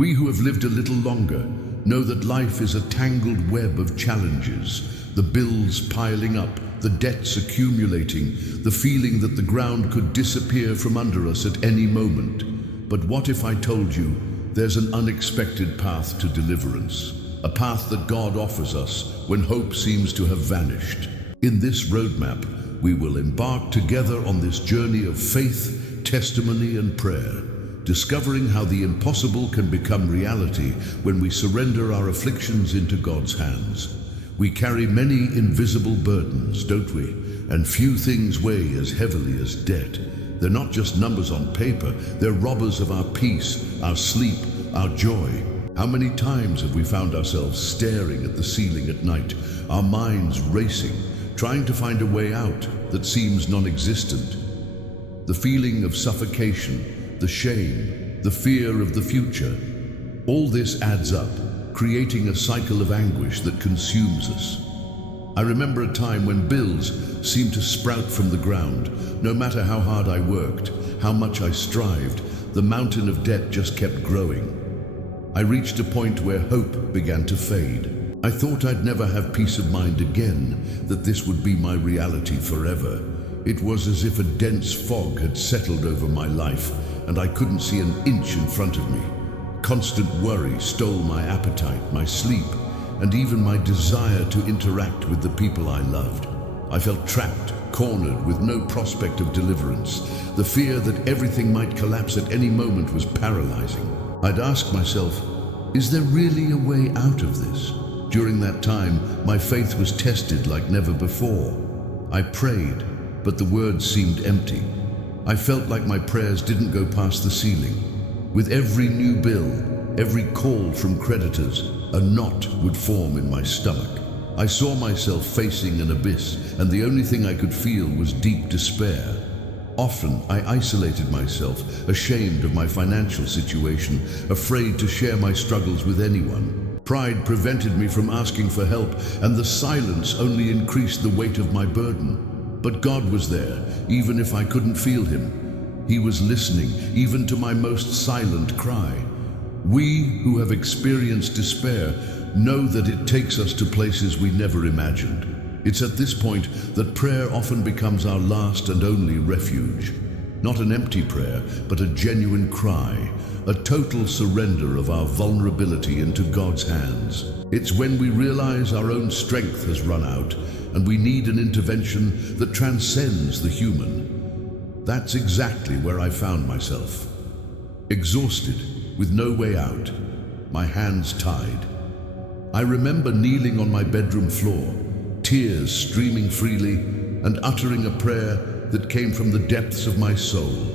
We who have lived a little longer know that life is a tangled web of challenges, the bills piling up, the debts accumulating, the feeling that the ground could disappear from under us at any moment. But what if I told you there's an unexpected path to deliverance, a path that God offers us when hope seems to have vanished? In this roadmap, we will embark together on this journey of faith, testimony, and prayer, discovering how the impossible can become reality when we surrender our afflictions into God's hands. We carry many invisible burdens, don't we? And few things weigh as heavily as debt. They're not just numbers on paper, they're robbers of our peace, our sleep, our joy. How many times have we found ourselves staring at the ceiling at night, our minds racing, trying to find a way out that seems non-existent? The feeling of suffocation, the shame, the fear of the future, all this adds up, creating a cycle of anguish that consumes us. I remember a time when bills seemed to sprout from the ground. No matter how hard I worked, how much I strived, the mountain of debt just kept growing. I reached a point where hope began to fade. I thought I'd never have peace of mind again, that this would be my reality forever. It was as if a dense fog had settled over my life, and I couldn't see an inch in front of me. Constant worry stole my appetite, my sleep, and even my desire to interact with the people I loved. I felt trapped, cornered, with no prospect of deliverance. The fear that everything might collapse at any moment was paralyzing. I'd ask myself, is there really a way out of this? During that time, my faith was tested like never before. I prayed, but the words seemed empty. I felt like my prayers didn't go past the ceiling. With every new bill, every call from creditors, a knot would form in my stomach. I saw myself facing an abyss, and the only thing I could feel was deep despair. Often, I isolated myself, ashamed of my financial situation, afraid to share my struggles with anyone. Pride prevented me from asking for help, and the silence only increased the weight of my burden. But God was there, even if I couldn't feel Him. He was listening, even to my most silent cry. We who have experienced despair know that it takes us to places we never imagined. It's at this point that prayer often becomes our last and only refuge. Not an empty prayer, but a genuine cry, a total surrender of our vulnerability into God's hands. It's when we realize our own strength has run out and we need an intervention that transcends the human. That's exactly where I found myself. Exhausted, with no way out, my hands tied. I remember kneeling on my bedroom floor, tears streaming freely, and uttering a prayer that came from the depths of my soul.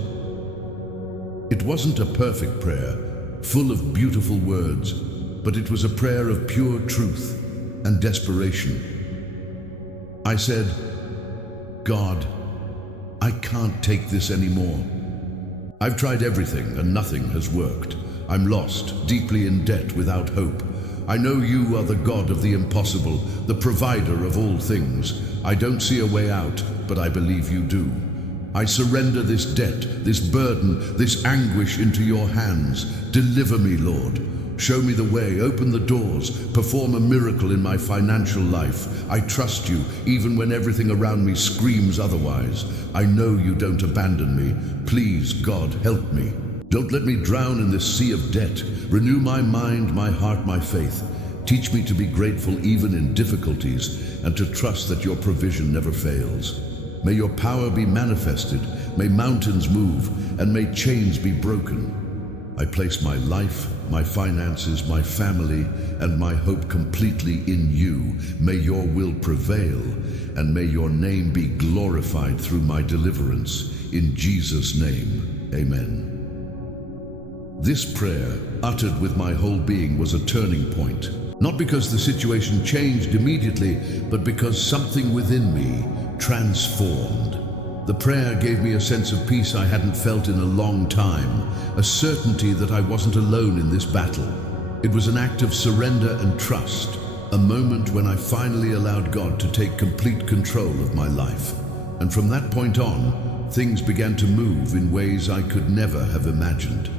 It wasn't a perfect prayer, full of beautiful words, but it was a prayer of pure truth and desperation. I said, God, I can't take this anymore. I've tried everything and nothing has worked. I'm lost, deeply in debt, without hope. I know you are the God of the impossible, the provider of all things. I don't see a way out, but I believe you do. I surrender this debt, this burden, this anguish into your hands. Deliver me, Lord. Show me the way, open the doors, perform a miracle in my financial life. I trust you, even when everything around me screams otherwise. I know you don't abandon me. Please, God, help me. Don't let me drown in this sea of debt. Renew my mind, my heart, my faith. Teach me to be grateful even in difficulties and to trust that your provision never fails. May your power be manifested, may mountains move, and may chains be broken. I place my life, my finances, my family, and my hope completely in you. May your will prevail, and may your name be glorified through my deliverance. In Jesus' name, amen. This prayer, uttered with my whole being, was a turning point. Not because the situation changed immediately, but because something within me transformed. The prayer gave me a sense of peace I hadn't felt in a long time, a certainty that I wasn't alone in this battle. It was an act of surrender and trust, a moment when I finally allowed God to take complete control of my life. And from that point on, things began to move in ways I could never have imagined.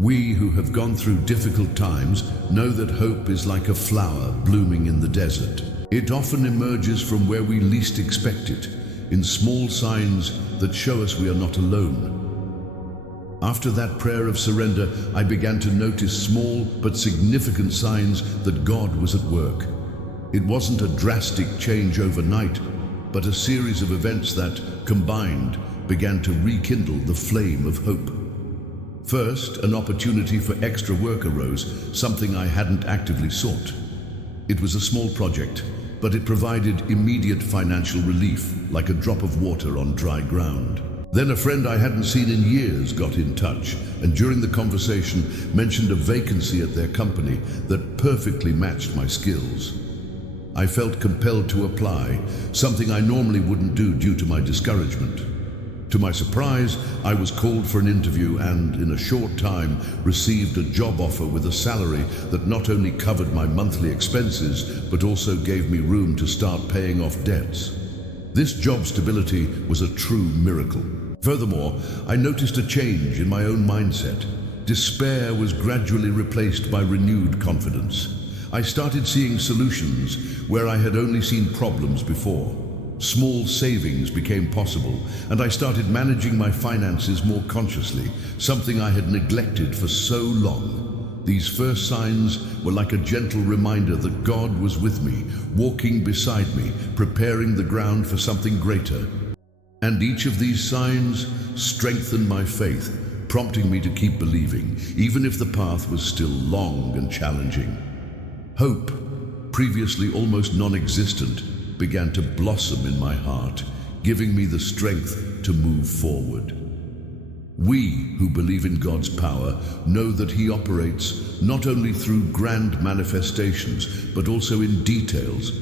We who have gone through difficult times know that hope is like a flower blooming in the desert. It often emerges from where we least expect it, in small signs that show us we are not alone. After that prayer of surrender, I began to notice small but significant signs that God was at work. It wasn't a drastic change overnight, but a series of events that, combined, began to rekindle the flame of hope. First, an opportunity for extra work arose, something I hadn't actively sought. It was a small project, but it provided immediate financial relief, like a drop of water on dry ground. Then a friend I hadn't seen in years got in touch, and during the conversation mentioned a vacancy at their company that perfectly matched my skills. I felt compelled to apply, something I normally wouldn't do due to my discouragement. To my surprise, I was called for an interview and, in a short time, received a job offer with a salary that not only covered my monthly expenses, but also gave me room to start paying off debts. This job stability was a true miracle. Furthermore, I noticed a change in my own mindset. Despair was gradually replaced by renewed confidence. I started seeing solutions where I had only seen problems before. Small savings became possible, and I started managing my finances more consciously, something I had neglected for so long. These first signs were like a gentle reminder that God was with me, walking beside me, preparing the ground for something greater. And each of these signs strengthened my faith, prompting me to keep believing, even if the path was still long and challenging. Hope, previously almost non-existent, began to blossom in my heart, giving me the strength to move forward. We who believe in God's power know that He operates not only through grand manifestations, but also in details,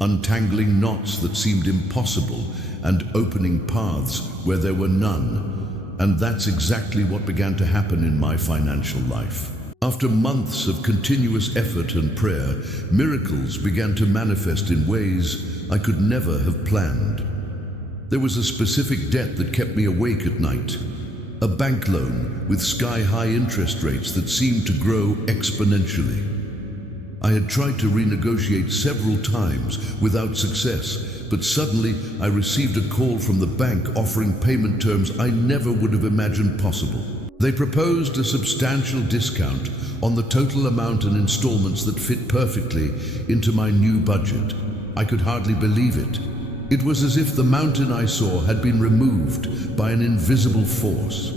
untangling knots that seemed impossible and opening paths where there were none. And that's exactly what began to happen in my financial life. After months of continuous effort and prayer, miracles began to manifest in ways I could never have planned. There was a specific debt that kept me awake at night, a bank loan with sky-high interest rates that seemed to grow exponentially. I had tried to renegotiate several times without success, but suddenly I received a call from the bank offering payment terms I never would have imagined possible. They proposed a substantial discount on the total amount and installments that fit perfectly into my new budget. I could hardly believe it. It was as if the mountain I saw had been removed by an invisible force.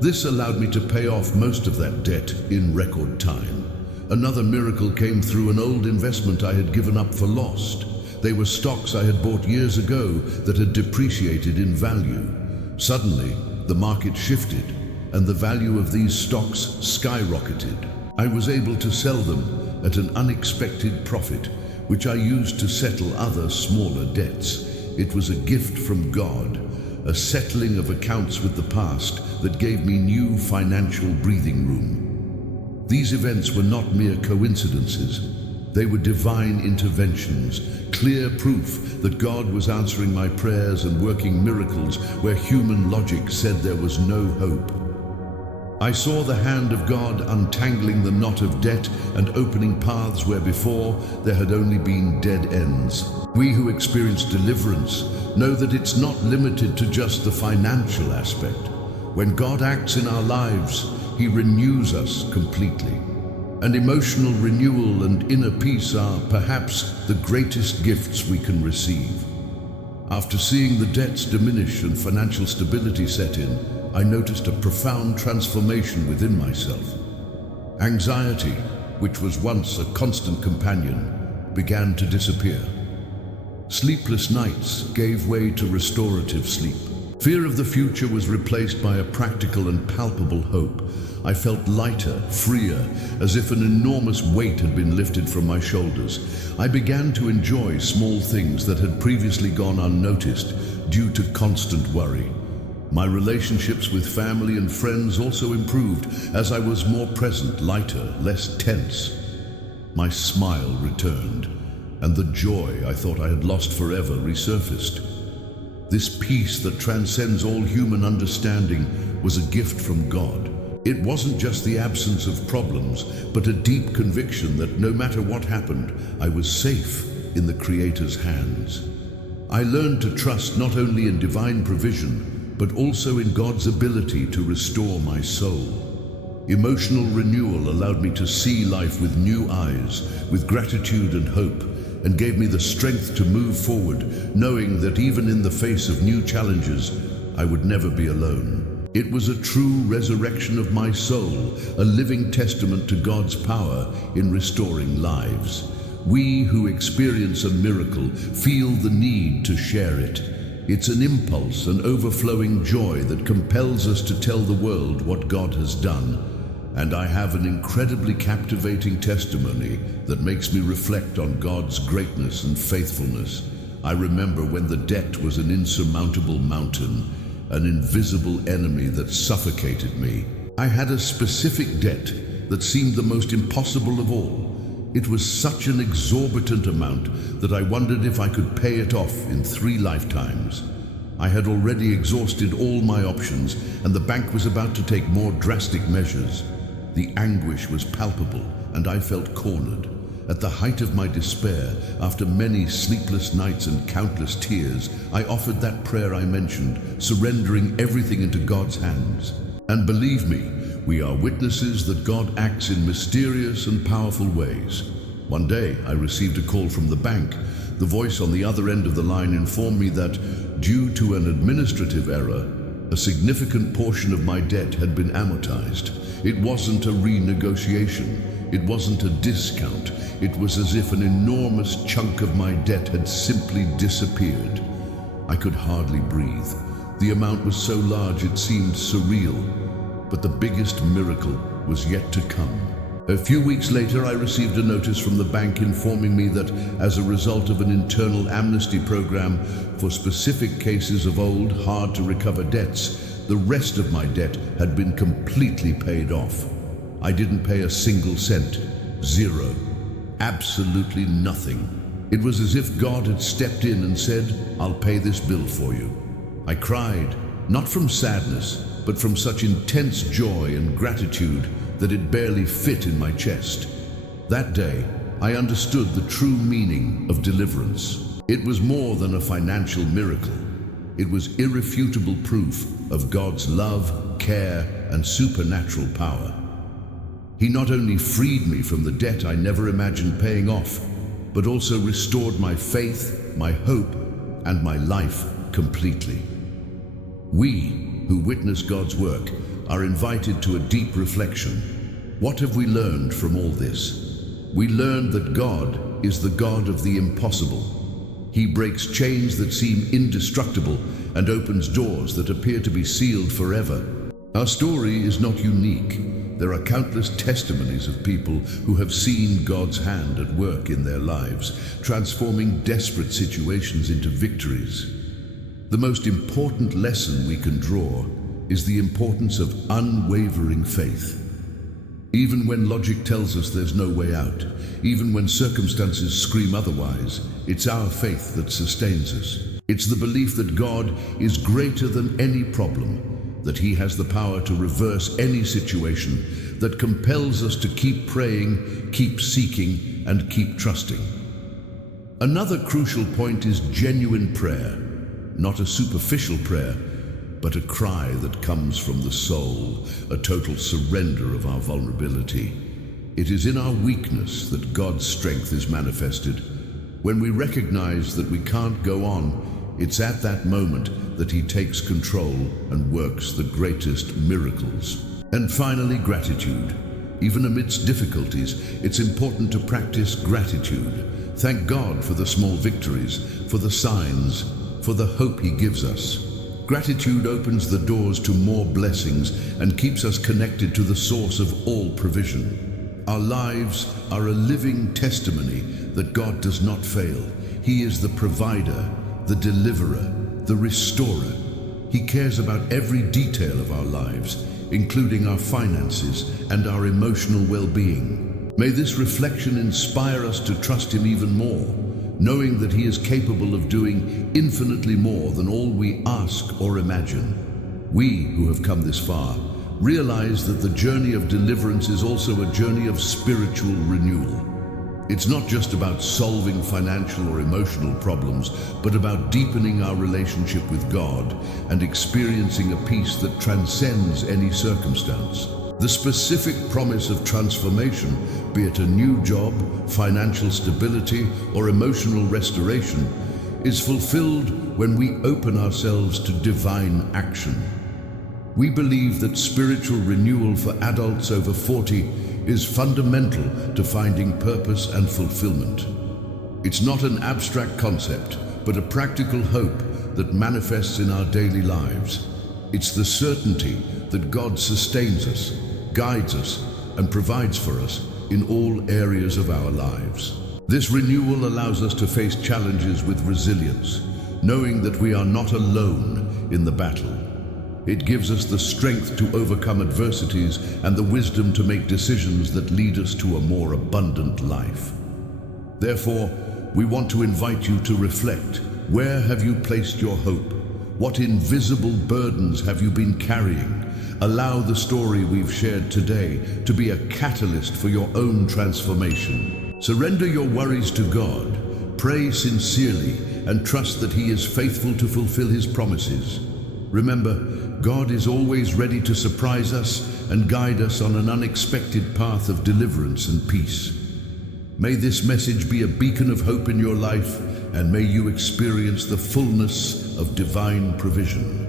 This allowed me to pay off most of that debt in record time. Another miracle came through an old investment I had given up for lost. They were stocks I had bought years ago that had depreciated in value. Suddenly, the market shifted, and the value of these stocks skyrocketed. I was able to sell them at an unexpected profit, which I used to settle other smaller debts. It was a gift from God, a settling of accounts with the past that gave me new financial breathing room. These events were not mere coincidences. They were divine interventions, clear proof that God was answering my prayers and working miracles where human logic said there was no hope. I saw the hand of God untangling the knot of debt and opening paths where before there had only been dead ends. We who experience deliverance know that it's not limited to just the financial aspect. When God acts in our lives, He renews us completely. And emotional renewal and inner peace are perhaps the greatest gifts we can receive. After seeing the debts diminish and financial stability set in, I noticed a profound transformation within myself. Anxiety, which was once a constant companion, began to disappear. Sleepless nights gave way to restorative sleep. Fear of the future was replaced by a practical and palpable hope. I felt lighter, freer, as if an enormous weight had been lifted from my shoulders. I began to enjoy small things that had previously gone unnoticed due to constant worry. My relationships with family and friends also improved as I was more present, lighter, less tense. My smile returned, and the joy I thought I had lost forever resurfaced. This peace that transcends all human understanding was a gift from God. It wasn't just the absence of problems, but a deep conviction that no matter what happened, I was safe in the Creator's hands. I learned to trust not only in divine provision, but also in God's ability to restore my soul. Emotional renewal allowed me to see life with new eyes, with gratitude and hope, and gave me the strength to move forward, knowing that even in the face of new challenges, I would never be alone. It was a true resurrection of my soul, a living testament to God's power in restoring lives. We who experience a miracle feel the need to share it. It's an impulse, an overflowing joy that compels us to tell the world what God has done. And I have an incredibly captivating testimony that makes me reflect on God's greatness and faithfulness. I remember when the debt was an insurmountable mountain, an invisible enemy that suffocated me. I had a specific debt that seemed the most impossible of all. It was such an exorbitant amount that I wondered if I could pay it off in 3 lifetimes. I had already exhausted all my options, and the bank was about to take more drastic measures. The anguish was palpable, and I felt cornered. At the height of my despair, after many sleepless nights and countless tears, I offered that prayer I mentioned, surrendering everything into God's hands. And believe me, we are witnesses that God acts in mysterious and powerful ways. One day, I received a call from the bank. The voice on the other end of the line informed me that, due to an administrative error, a significant portion of my debt had been amortized. It wasn't a renegotiation. It wasn't a discount. It was as if an enormous chunk of my debt had simply disappeared. I could hardly breathe. The amount was so large it seemed surreal. But the biggest miracle was yet to come. A few weeks later, I received a notice from the bank informing me that, as a result of an internal amnesty program for specific cases of old, hard-to-recover debts, the rest of my debt had been completely paid off. I didn't pay a single cent. Zero. Absolutely nothing. It was as if God had stepped in and said, "I'll pay this bill for you." I cried, not from sadness, but from such intense joy and gratitude that it barely fit in my chest. That day, I understood the true meaning of deliverance. It was more than a financial miracle. It was irrefutable proof of God's love, care, and supernatural power. He not only freed me from the debt I never imagined paying off, but also restored my faith, my hope, and my life completely. We who witness God's work are invited to a deep reflection. What have we learned from all this? We learned that God is the God of the impossible. He breaks chains that seem indestructible and opens doors that appear to be sealed forever. Our story is not unique. There are countless testimonies of people who have seen God's hand at work in their lives, transforming desperate situations into victories. The most important lesson we can draw is the importance of unwavering faith. Even when logic tells us there's no way out, even when circumstances scream otherwise, it's our faith that sustains us. It's the belief that God is greater than any problem, that He has the power to reverse any situation, that compels us to keep praying, keep seeking, and keep trusting. Another crucial point is genuine prayer. Not a superficial prayer, but a cry that comes from the soul, a total surrender of our vulnerability. It is in our weakness that God's strength is manifested. When we recognize that we can't go on, it's at that moment that He takes control and works the greatest miracles. And finally, gratitude. Even amidst difficulties, it's important to practice gratitude. Thank God for the small victories, for the signs, for the hope He gives us. Gratitude opens the doors to more blessings and keeps us connected to the source of all provision. Our lives are a living testimony that God does not fail. He is the provider, the deliverer, the restorer. He cares about every detail of our lives, including our finances and our emotional well-being. May this reflection inspire us to trust Him even more, knowing that He is capable of doing infinitely more than all we ask or imagine. We who have come this far realize that the journey of deliverance is also a journey of spiritual renewal. It's not just about solving financial or emotional problems, but about deepening our relationship with God and experiencing a peace that transcends any circumstance. The specific promise of transformation, be it a new job, financial stability, or emotional restoration, is fulfilled when we open ourselves to divine action. We believe that spiritual renewal for adults over 40 is fundamental to finding purpose and fulfillment. It's not an abstract concept, but a practical hope that manifests in our daily lives. It's the certainty that God sustains us, guides us, and provides for us in all areas of our lives. This renewal allows us to face challenges with resilience, knowing that we are not alone in the battle. It gives us the strength to overcome adversities and the wisdom to make decisions that lead us to a more abundant life. Therefore, we want to invite you to reflect. Where have you placed your hope? What invisible burdens have you been carrying? Allow the story we've shared today to be a catalyst for your own transformation. Surrender your worries to God, pray sincerely, and trust that He is faithful to fulfill His promises. Remember, God is always ready to surprise us and guide us on an unexpected path of deliverance and peace. May this message be a beacon of hope in your life, and may you experience the fullness of divine provision.